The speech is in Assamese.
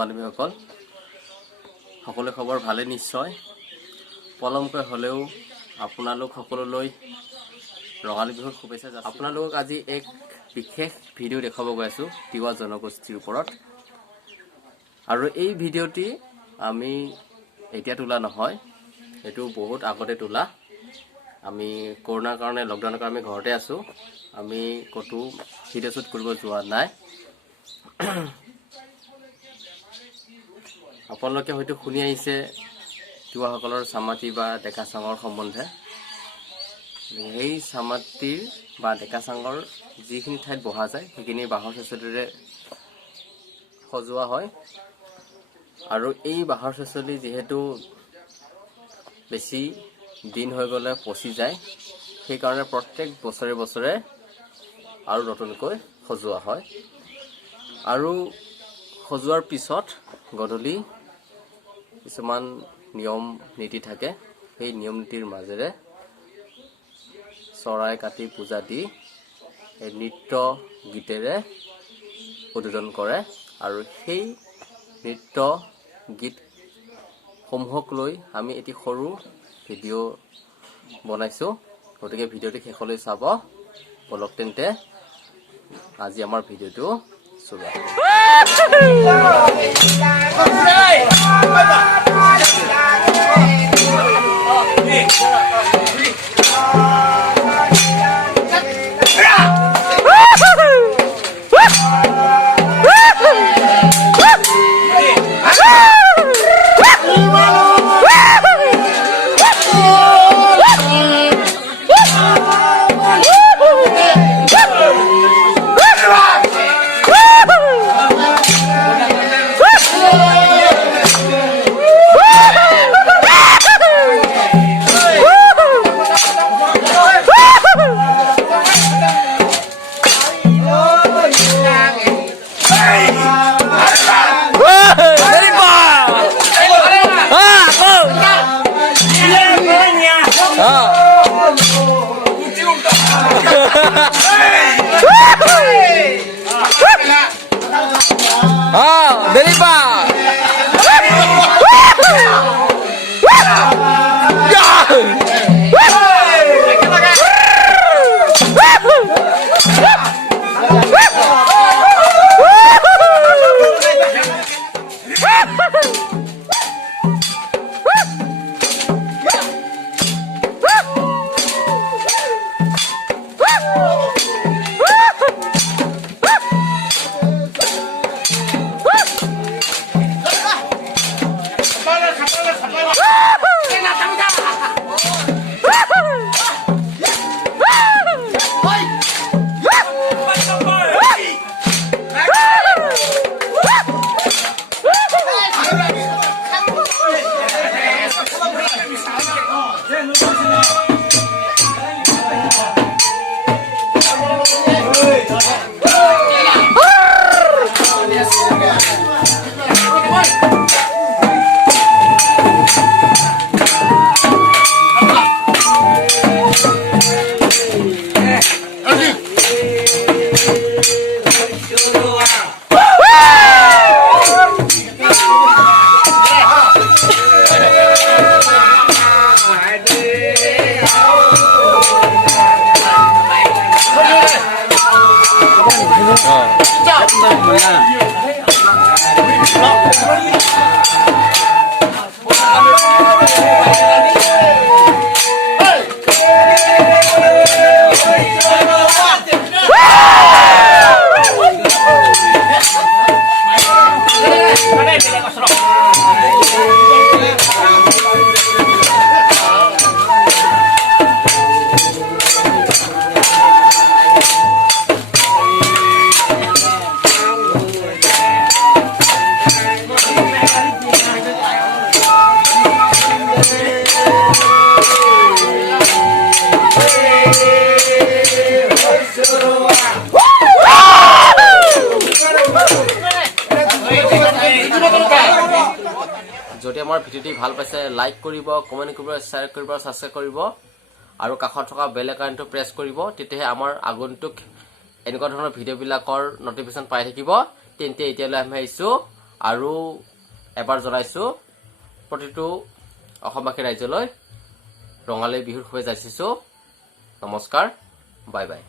বান্ধৱীসকল সকলো খবৰ ভালে নিশ্চয় পলমকৈ হলেও আপোনালোক সকলোলৈ ৰঙালী বিহুৰ শুভেচ্ছা যাচিছো আপোনালোকক আজি এক বিশেষ ভিডিঅ' দেখাব গৈ আছো তিৱা জনগোষ্ঠীৰ ওপৰত আৰু এই ভিডিঅ'টি আমি এতিয়া তোলা নহয় এটো বহুত আগতে তোলা আমি কৰোনাৰ কাৰণে লকডাউনৰ কাৰণে আমি ঘৰতে আছো আমি কতো ভিডিঅ' শ্বুট কৰিব যোৱা নাই আপোনালোকে হয়তো শুনি আহিছে তিৱাসকলৰ সামাতি বা ডেকা চাঙৰ সম্বন্ধে এই সামাতিৰ বা ডেকা চাঙৰ যিখিনি ঠাইত বহা যায় সেইখিনি বাহৰ চেচলিৰে সজোৱা হয় আৰু এই বাহৰ চেচলি যেহেতু বেছি দিন হৈ গলে পচি যায় সেই কাৰণে প্ৰত্যেক বছৰে বছৰে আৰু নতুনকৈ সজোৱা হয় আৰু সজোৱাৰ পিছত গধূলি কিছুমান নিয়ম নীতি থাকে সেই নিয়ম নীতিৰ মাজেৰে চৰাই কাটি পূজা দি এই নৃত্য গীতেৰে উদ্বোধন কৰে আৰু সেই নৃত্য গীত সমূহক লৈ আমি এটি সৰু ভিডিঅ' বনাইছো গতিকে ভিডিঅ'টি শেষলৈ চাব বলক তেন্তে আজি আমাৰ ভিডিঅ'টো চলোৱা যদি আমাৰ ভিডিঅ'টি ভাল পাইছে লাইক কৰিব কমেন্ট কৰিব শেয়াৰ কৰিব সাবস্ক্ৰাইব কৰিব আৰু কাষত থকা বেল আইকনটো প্ৰেছ কৰিব তেতিয়াহে আমাৰ আগন্তুক এনেকুৱা ধৰণৰ ভিডিঅ'বিলাকৰ নটিফিকেশ্যন পাই থাকিব তেন্তে এতিয়ালৈ আমি আহিছো আৰু এবাৰ জনাইছোঁ প্ৰতিটো অসমবাসী ৰাইজলৈ ৰঙালী বিহুৰ শুভেচ্ছা যাচিছোঁ। নমস্কাৰ, বাই বাই।